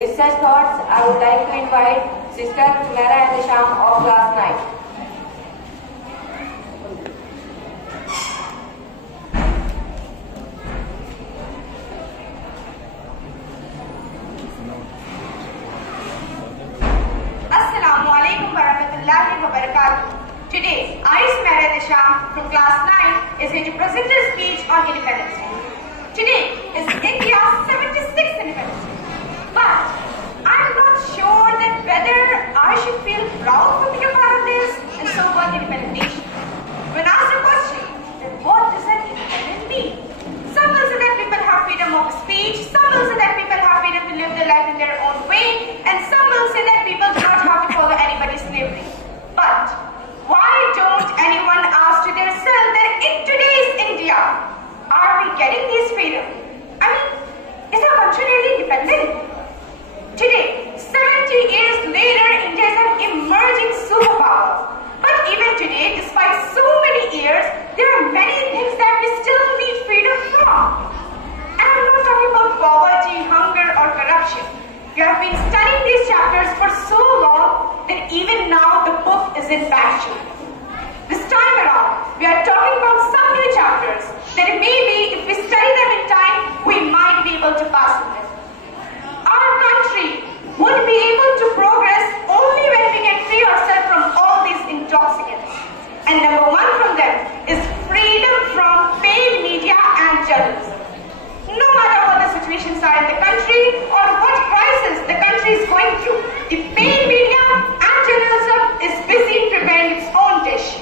With such thoughts, I would like to invite Sister Sumaira Ehtesham of class 9. Assalamu alaikum warahmatullahi wabarakatuh. Today, I, Sumaira Ehtesham from class 9 is going to present a speech on Independence Day. Today is India's 76th Independence Day. But I'm not sure that whether I should feel proud for being a part of this and so called independent nation. When asked a question, then what does an independent mean? Some will say that people have freedom of speech, some will say that people have freedom to live their life in their own way, and some will say that people do not have to follow anybody's slavery. But why don't anyone ask to themselves that in today's India, are we getting this freedom? I mean, is our country really independent? Today, 70 years later, India is an emerging superpower. But even today, despite so many years, there are many things that we still need freedom from. And I'm not talking about poverty, hunger, or corruption. We have been studying these chapters for so long that even now the book is in bad shape. This time around, we are talking about some new chapters that maybe if we study them in time, we might be able to pass with them. Our country would be able to progress only when we can free ourselves from all these intoxicants. And number one from them is freedom from paid media and journalism. No matter what the situations are in the country or what crisis the country is going through, the paid media and journalism is busy preparing its own dish.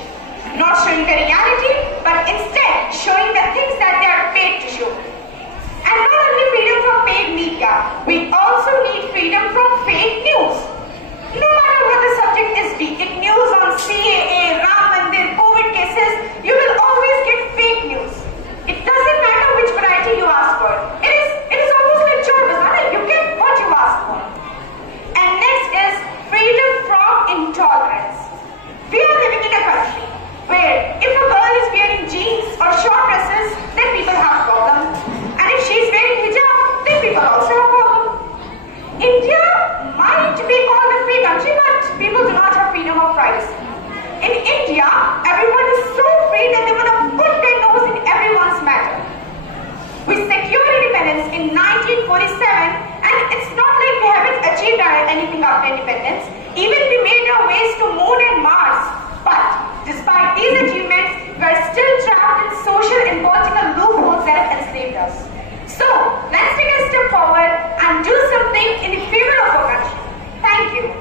Not showing the reality, but instead showing the things that they are paid to show. And not only freedom from paid media, we also need freedom from fake news. No matter what the subject is, be it news on CAA, RAHMAT, COVID cases, you will always get fake news. It doesn't matter which variety you ask for. It is almost like choice, right? You get what you ask for. And next is freedom from intolerance. We are living in a country where if a girl is wearing jeans or short dresses, then people have problems. And if she is wearing hijab, then people also have problems. India might be called a free country, but people do not have freedom of privacy. In India, everyone is so free that they want to put their nose in everyone's matter. We secured independence in 1947, and it's not like we haven't achieved anything after independence. Even we made our ways to Moon and Mars. But despite these achievements, we are still trapped in social and political loopholes that have enslaved us. So, let's take a step forward and do something in the favor of our country. Thank you.